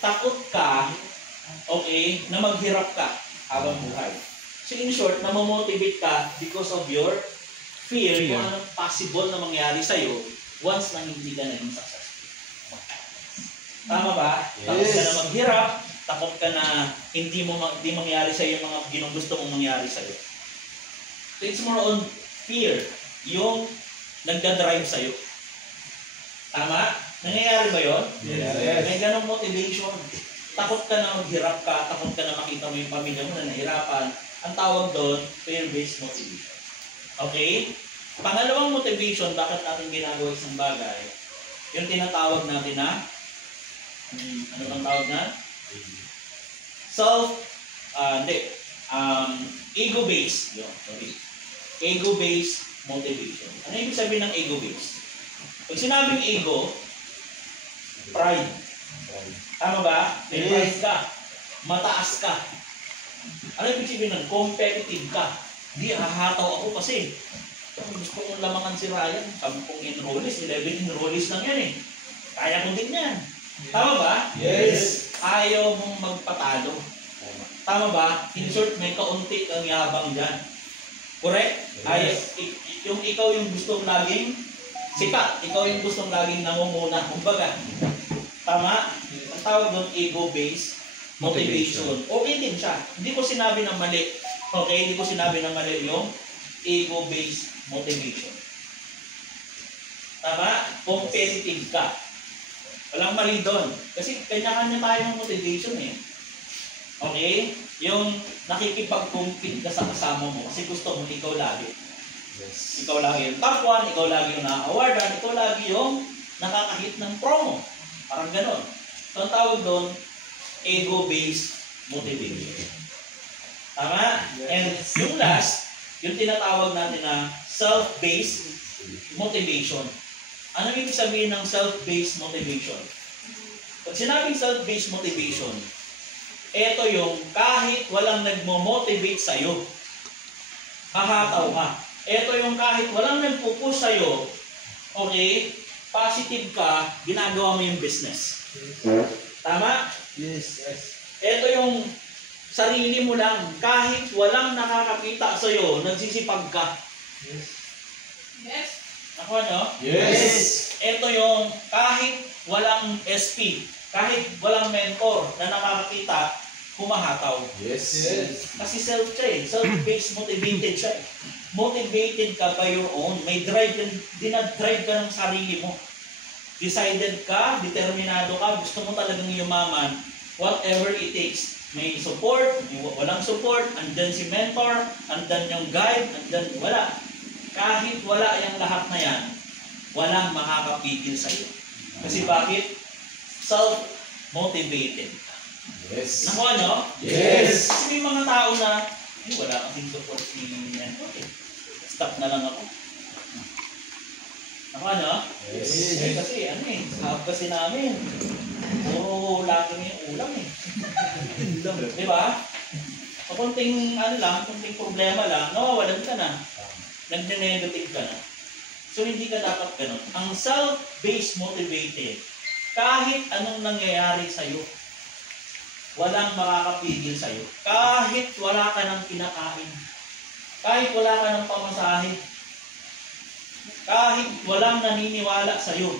takot ka, okay, na maghirap ka habang buhay. So in short, namomotivate ka because of your fear kung anong possible na mangyari sa'yo once na hindi ka naging successful. Tama ba? Yes. Takot ka na maghirap, takot ka na hindi mangyari sa'yo yung mga ginugusto mong mangyari sa'yo. So it's more on fear, yung nagdadrive sa'yo. Tama? Nangyayari ba yun? Yes. May ganong motivation. Takot ka na maghirap ka, takot ka na makita mo yung pamilya mo na nahirapan. Ang tawag doon, fear-based motivation. Okay? Pangalawang motivation, bakit natin ginagawa isang bagay, yung tinatawag natin na, ano bang tawag na? Ego-based. Ego-based motivation. Ano ibig sabihin ng ego-based? Pag sinabing ego, pride. Tama ba? May pride ka. Mataas ka. Ano ibig sabihin ng competitive ka? Hindi, hahataw ako kasi gusto kong lamangan si Ryan. 10 enrollees, 11 enrollees lang yan eh. Kaya ko din yan. Tama ba? Yes. Ayaw mong magpatalo. Tama ba? In short, may kaunti kang yabang dyan. Correct? Yes. Yung ikaw yung gustong laging sikat. Ikaw yung gustong laging nangunguna. Kumbaga. Tama? Ang tawag doon, ego-based motivation. Okay din siya. Hindi ko sinabi na mali. Okay? Hindi ko sinabi na mali yung ego-based motivation. Tama? Competitive ka. Walang mali doon. Kasi kanya-kanya tayo ng motivation eh. Okay? Yung nakikipag-compete ka sa kasama mo kasi gusto mo ikaw lagi. Yes. Ikaw lagi yung top 1, ikaw lagi yung na-awardan, ikaw lagi yung nakakahit ng promo. Parang ganon. So, ang tawag doon, ego-based motivation. Tama? Yes. And yung last, yung tinatawag natin na self-based motivation. Ano ibig sabihin ng self-based motivation? Pag sinabing self-based motivation, ito yung kahit walang nagmo-motivate sa'yo, hahataw ka. Ito yung kahit walang nagpupush sa'yo, okay, positive ka, ginagawa mo yung business. Tama? Yes. Ito yung sarili mo lang, kahit walang nakakakita sa'yo, nagsisipag ka. Yes. Ako ano? Yes. Ito yung kahit walang SP, kahit walang mentor na nakakakita, humahataw. Yes. Kasi self siya eh. Self-based motivated siya eh. Motivated ka by your own. May drive, dinadrive ka ng sarili mo. Decided ka, determinado ka, gusto mo talagang yumaman, whatever it takes. May support, may walang support, andyan si mentor, andyan yung guide, andyan wala. Kahit wala yung lahat na yan, walang makakapigil sa'yo. Kasi bakit? Self-motivated ka. Yes. Nakuha nyo? Yes. Kasi may mga tao na, wala kasing support si mentor. Stop na lang ako. Nakuha nyo? Yes. Kasi ano eh, sahab kasi namin. Puro laki na yung ulam eh. Di ba? O kunting ano lang, kunting problema lang, nawawalan ka na. Nag-negative ka na. So hindi ka dapat ganun. Ang self-based motivated, kahit anong nangyayari sa'yo, walang makakapigil sa'yo. Kahit wala ka ng kinakain, kahit wala ka ng pamasahe, kahit walang naniniwala sa'yo,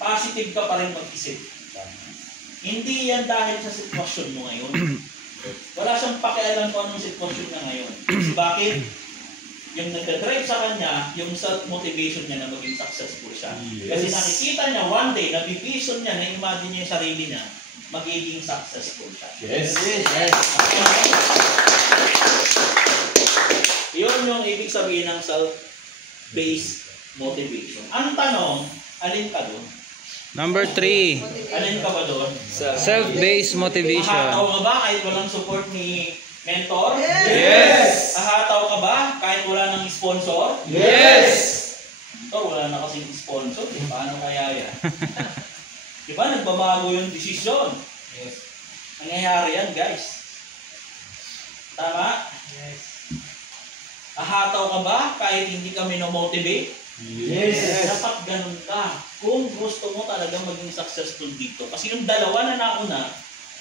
positive ka pa rin mag-isip. Hindi yan dahil sa sitwasyon mo ngayon. Wala siyang pakialam kung anong sitwasyon na ngayon. Kasi bakit? Yung nagdadrive sa kanya, yung self-motivation niya na maging successful siya. Yes. Kasi nakikita niya one day, nabivision niya, na-imagine niya yung sarili niya, magiging successful siya. Yes. Yes. Yun yung ibig sabihin ng self-based motivation. Ang tanong, alin ka doon? Number 3. Alin ka ba doon? Self-based motivation. Mahataw ka ba kahit walang support ni mentor? Yes! Ahataw ka ba kahit wala nang sponsor? Yes! Mentor, wala na kasing sponsor. Paano kaya yan? Diba, nagbabago yung desisyon. Yes. Nangyayari yan, guys. Tama? Yes. Ahataw ka ba kahit hindi ka minomotivate? Yes. Dapat ganun ka. Kung gusto mo talagang maging successful dito. Kasi yung dalawa na nauna,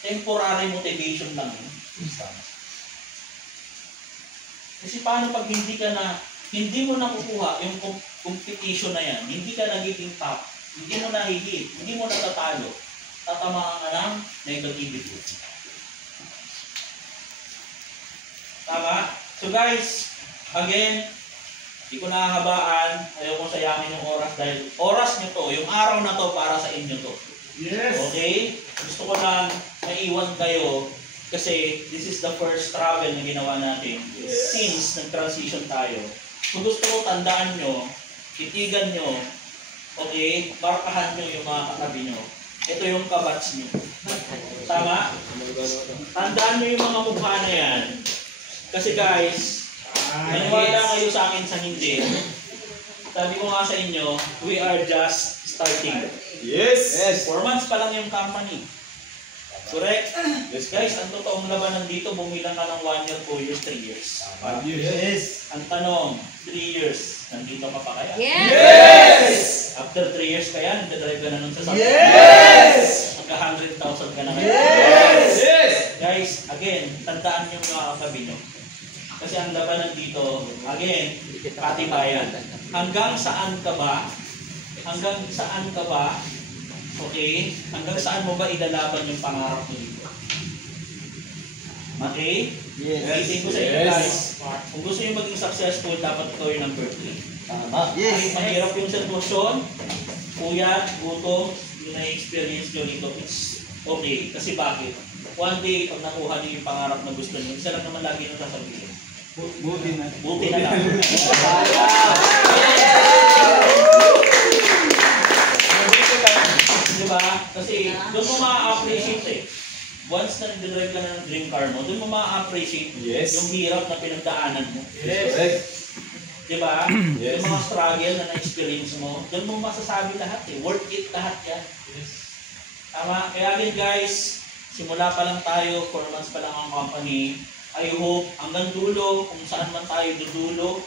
temporary motivation lang yun. Kasi paano pag hindi mo nakukuha yung competition na yan, hindi ka nagiging top, hindi mo nahihit, hindi mo natatalo, tatamaan ka ng negativity. Tama? So guys, again, hindi ko nahahabaan, ayaw kong sayangin yung oras dahil oras nyo to, yung araw na to para sa inyo to. Yes. Okay? Gusto ko lang maiwan kayo kasi this is the first travel na ginawa natin since nag-transition tayo. Kung gusto ko, tandaan nyo, titigan nyo, okay, markahan nyo yung mga katabi nyo. Ito yung kabats nyo. Tama? Tandaan nyo yung mga mukha na yan. Kasi guys, maniwala kayo sa akin sa hindi. Sabi ko nga sa inyo, we are just starting. Yes. 4 months pa lang yung company. Correct? Yes, Guys, ang totoong labanan dito, bumilang ka ng 1 year, 2 years, 3 years. 5 years. Yes. Ang tanong, 3 years, nandito ka pa kaya? Yes. After 3 years kaya, nagdadrive ka na nun sa sasakyan? Yes. Magka 100,000 ka na kaya? Yes. Yes. Guys, again, tandaan nyo mga katabi nyo. Kasi ang labanan dito, again, katibayan. Hanggang saan ka ba? Hanggang saan ka ba? Okay? Hanggang saan mo ba ilalaban yung pangarap mo dito? Okay? Yes. Ulitin ko sa inyo guys. Kung gusto nyo maging successful, dapat ito yung number 3. Tama. Kahit mahirap yung sitwasyon, puyat, gutom, yung na-experience nyo dito, it's okay. Kasi bakit? One day, pag nakuha nyo yung pangarap na gusto nyo, isa lang naman lagi nyo sasabihin. Buti na. Buti na lang. Diba? Kasi doon mo ma-appreciate eh. Once na nag-drive ka na ng dream car mo, doon mo ma-appreciate yung hirap na pinagdaanan mo. Yes. Diba? Yes. Yung mga struggle na na-experience mo, doon mo masasabi lahat eh. Worth it lahat yan. Tama? Kaya again guys, simula pa lang tayo, 4 months pa lang ang company. I hope hanggang dulo, kung saan man tayo dudulo,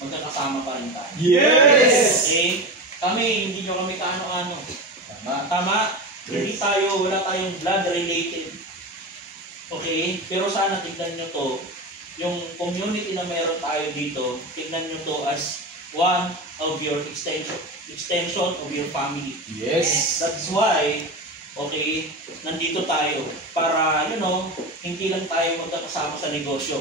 magkakasama pa rin tayo. Yes. Okay? Kami, hindi nyo kami kaano-ano. Tama. Tama? Hindi tayo, wala tayong blood related. Okay? Pero sana tignan nyo to, yung community na meron tayo dito, tignan nyo to as one of your extension of your family. Yes. That's why, okay, nandito tayo para, hindi lang tayo magkakasama sa negosyo.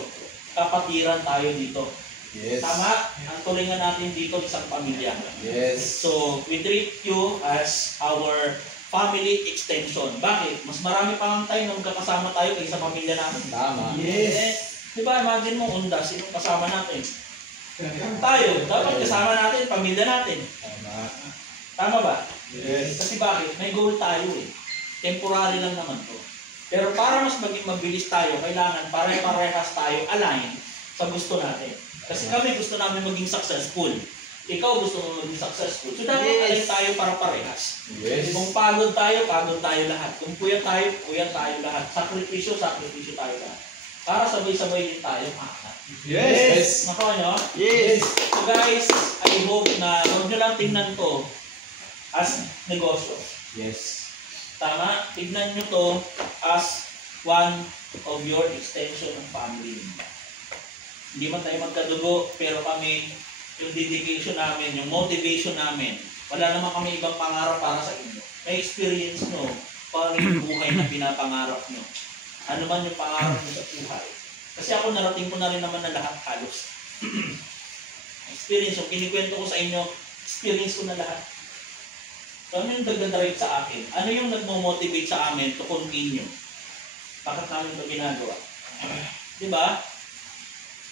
Kapatiran tayo dito. Yes. Tama? Ang tulingan natin dito isang pamilya. Yes. So, we treat you as our family extension. Bakit? Mas marami pa ang time na magkakasama tayo kaysa pamilya natin. Tama. Yes. Di ba, imagine mo, undas, sinong kasama natin? Tayo. Dapat kasama natin, pamilya natin. Tama. Tama ba? Yes. Kasi bakit? May goal tayo eh. Temporary lang naman to. Pero para mas maging mabilis tayo, kailangan pare-parehas tayo align sa gusto natin. Kasi kami gusto namin maging successful. Ikaw gusto mo maging successful. So dapat align tayo para parehas. Yes. Kung pagod tayo lahat. Kung puyat tayo lahat. Sakripisyo tayo lahat. Para sabay-sabay din tayo aangat. Yes. Nakuha nyo? Yes. So guys, I hope na huwag nyo lang tingnan to as negosyo. Yes. Tama? Tignan nyo to as one of your extension ng family. Hindi man tayo magkadugo, pero kami, yung dedication namin, yung motivation namin, wala naman kami ibang pangarap para sa inyo. May experience nyo, paano yung buhay na pinapangarap nyo. Ano man yung pangarap nyo sa buhay. Kasi ako narating ko na rin naman na lahat halos. Experience, yung kinikwento ko sa inyo, experience ko na lahat. So, ano yung nagdadrive sa akin? Ano yung nagmo-motivate sa amin to continue? Bakit namin ito ginagawa? Diba?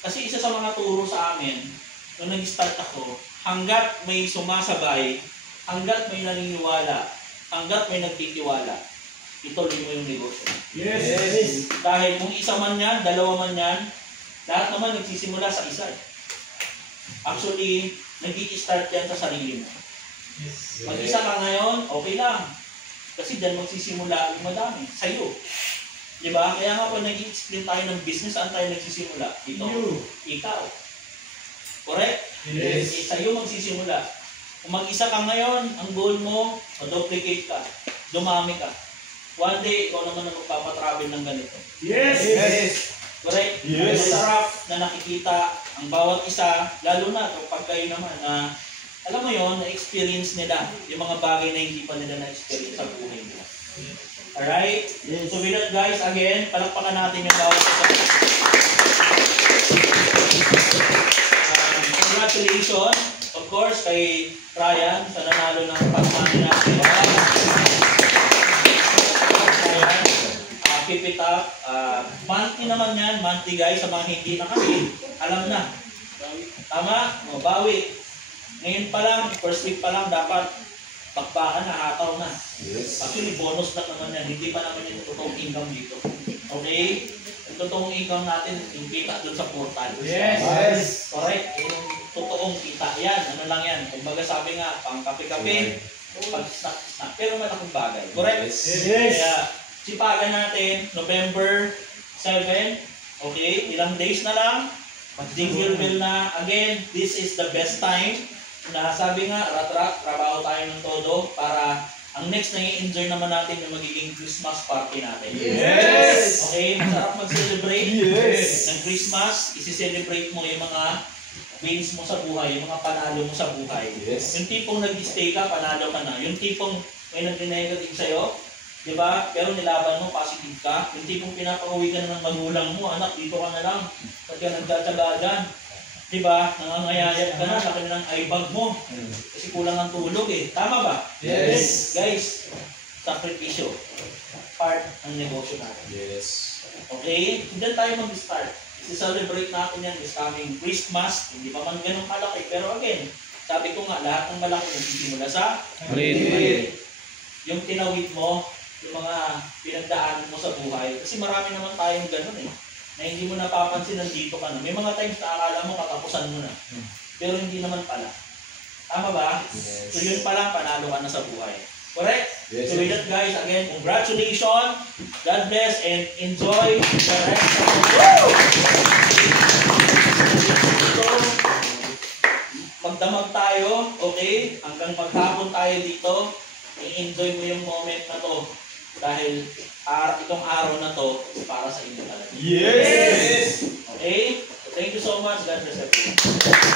Kasi isa sa mga turo sa amin, nung nag-start ako, hanggat may sumasabay, hanggat may naniniwala, hanggat may nagtitiwala, ituloy mo yung negosyo. Yes. Dahil kung isa man yan, dalawa man yan, lahat naman nagsisimula sa isa. Actually, nag-i-start yan sa sarili mo. Mag-isa ka ngayon, okay lang. Kasi dyan magsisimula yung madami, sa'yo. Diba? Kaya nga kung nag-i-explain tayo ng business, saan tayo nagsisimula? Ito. Ikaw. Correct? Yes. Sa'yo magsisimula. Kung mag-isa ka ngayon, ang goal mo, ma-duplicate ka, dumami ka. One day, ikaw naman ang magpapatravel ng ganito. Yes. Correct? Yes. Masarap na nakikita ang bawat isa, lalo na kapag kayo naman na, alam mo yon, na-experience nila yung mga bagay na hindi pa nila na-experience sa buhay nila. Alright? Yes. So with that guys, again, palakpakan natin yung bawat isa. Congratulations, of course, kay Ryan sa nanalo ng pagmani natin. Ryan, keep it up. Monthly naman yan, monthly guys, sa mga hindi na kasi, alam na. Tama? O, bawi. Ngayon pa lang, first week pa lang, dapat bakbakan na, hataw na. Yes. Actually, bonus na naman yan. Hindi pa naman yung totoong income dito. Okay? Yung totoong income natin, yung kita doon sa portal. Yes. Correct? Yung totoong kita. Yan, ano lang yan. Kumbaga sabi nga, pang kape-kape, pag snack-snack. Pero malaking bagay. Correct? Yes. Kaya, sipagan natin, November 7. Okay? Ilang days na lang. Mag-jingle bell na. Again, this is the best time na sabi nga, rat-rat, trabaho tayo ng todo para ang next na i-enjoy naman natin yung magiging Christmas party natin. Yes. Okay? Masarap mag-celebrate Yes. ng Christmas. Isi-celebrate mo yung mga wins mo sa buhay, yung mga panalo mo sa buhay. Yes. Yung tipong nag-stay ka, panalo ka na. Yung tipong may nag-negative sa'yo, di ba? Pero nilaban mo, positive ka. Yung tipong pinapauwi ka na ng magulang mo, anak, dito ka na lang. Pag ka nagtsatsaga dyan. Di ba? Nangangayayat ka na, laki na ng eye-bag mo. Kasi kulang ang tulog eh. Tama ba? Yes. Guys, sakripisyo. Part ng negosyo natin. Yes. Okay? Diyan tayo mag-start. I-celebrate natin yan this coming Christmas. Hindi pa man ganun malaki. Pero again, sabi ko nga, lahat ng malaki nagsisimula sa Maliit. yung tinawid mo, yung mga pinagdaanan mo sa buhay. Kasi marami naman tayong ganun eh. Na hindi mo napapansin nandito ka na. May mga times na akala mo katapusan mo na. Pero hindi naman pala. Tama ba? Yes. So yun pa lang, panalo ka na sa buhay. Correct? Yes. So with that guys, again, congratulations, God bless, and enjoy the rest of the day. So, magdamag tayo, okay? Hanggang maghapon tayo dito, i-enjoy mo yung moment na to. Dahil itong araw na to, para sa inyo talaga. Yes. Okay? So, thank you so much. God bless everyone.